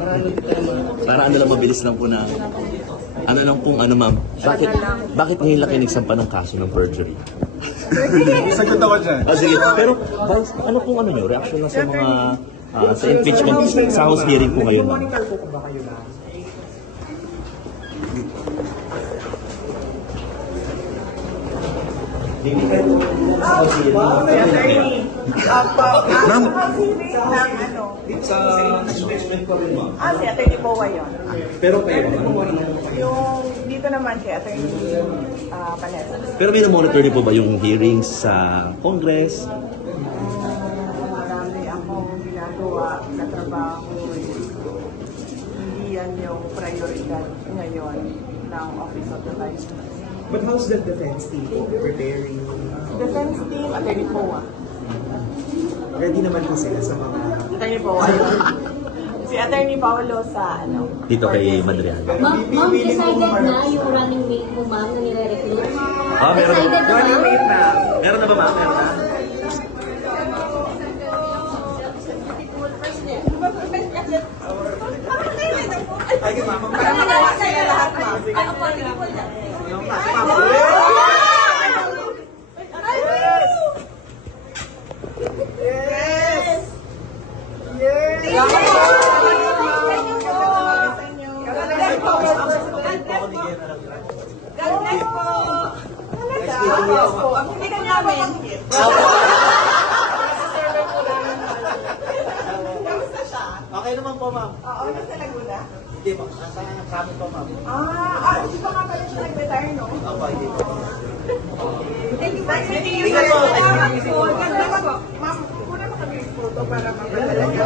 Para ano lang, mabilis lang po na, ano lang pong, ano ma'am, bakit ngayon lang kayo nagsampa ng kaso ng perjury? Sagot ako dyan. Sige, pero Vice, ano pong ano nyo, reaction na sa mga, sa impeachment, sa House hearing po ngayon ma'am? Monitor po kung ba kayo na? Ma'am, Sa impeachment pa rin, ma'am. Si Atty. Boa yun. Pero kayo, Yung dito naman si Atty. Panetta. pero may na-monitor niyo po ba yung hearings sa Congress? Marami akong ginagawa na trabaho. Hindi yan yung prioridad ngayon ng Office of the Vice President. But how's the defense team preparing? Defense team, Atty. Boa. Ready naman po sila sa mga... Atty. Boa. Si Atty. Paolo sa ano? Dito kay Madrian. Ma'am, decided na yung running mate mo, ma'am, na nire-recruit? Meron. Decided na, ma'am? Meron na ba ma'am? Meron na. Para magawa sila lahat, ma'am. Ano po, hindi po lang. Ang hindi ka namin. Kamusta siya? Okay naman po, ma'am. Oo, nasa Laguna. Hindi, ma'am. Nasa kami po, ma'am. Hindi pa nga pala siya nag-retire, no? Ako, hindi po. Thank you po. Ma'am, kuna mo kami yung photo para mapadala niya.